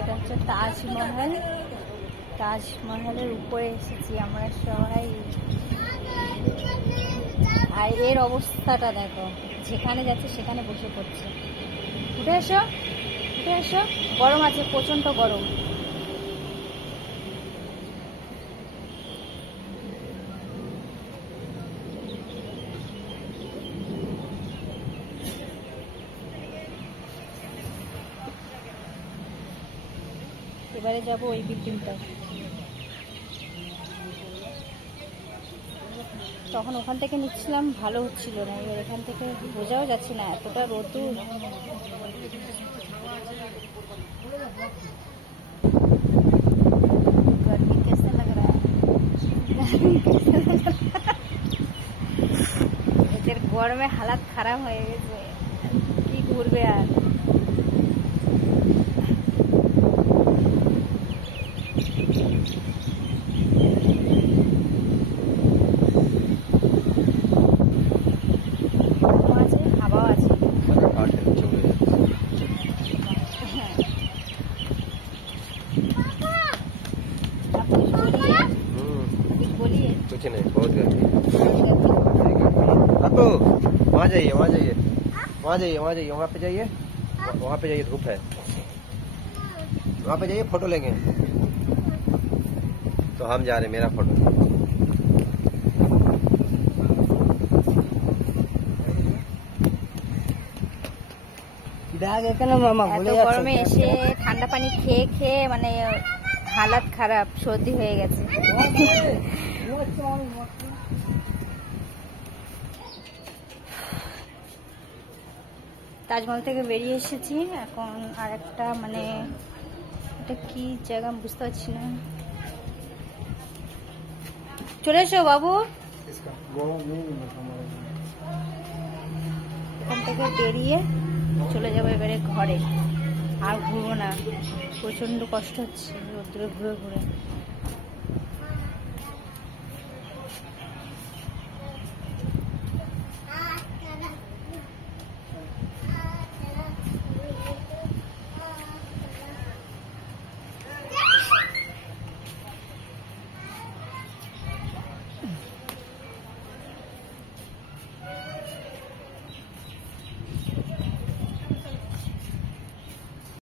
এটা হচ্ছে তাজমহল। তাজমহলের উপরে এসেছি আমরা সবাই। আর এর অবস্থাটা দেখো, যেখানে যাচ্ছে সেখানে বসে পড়ছে। উঠে এসো, উঠে এসো, গরম আছে, প্রচন্ড গরম। এবারে যাবো ওই বিল্ডিংটা। তখন ওখান থেকে নিচ্ছিলাম, ভালো হচ্ছিল না। এবার এখান থেকে বোঝাও যাচ্ছে না, এতটা রোদুর। गर्मी कैसा लग रहा है? এদের গরমে হালাত খারাপ হয়ে গেছে, কি ঘুরবে আর। হাওয়া আছে। बोलिए। कुछ नहीं, बहुत गर्मी। तो वहाँ जाइए, वहाँ जाइए, वहाँ जाइए, वहाँ जाइए, वहाँ पे जाइए, वहाँ पे जाइए, धूप है, वहाँ पे जाइए, फोटो लेंगे। तो हम जा रहे हैं, मेरा फोटो। এত গরমে এসে ঠান্ডা পানি খেয়ে খেয়ে মানে হালাত খারাপ, সর্দি হয়ে গেছে। তাজমহল থেকে বেরিয়ে এসেছি এখন। আর একটা মানে এটা কি জায়গা বুঝতে পারছি না। চলে এসো বাবু। এখান থেকে বেরিয়ে চলে যাবো এবারে ঘরে। আর ঘুরবো না, প্রচন্ড কষ্ট হচ্ছে রোদ্দুরে ঘুরে ঘুরে।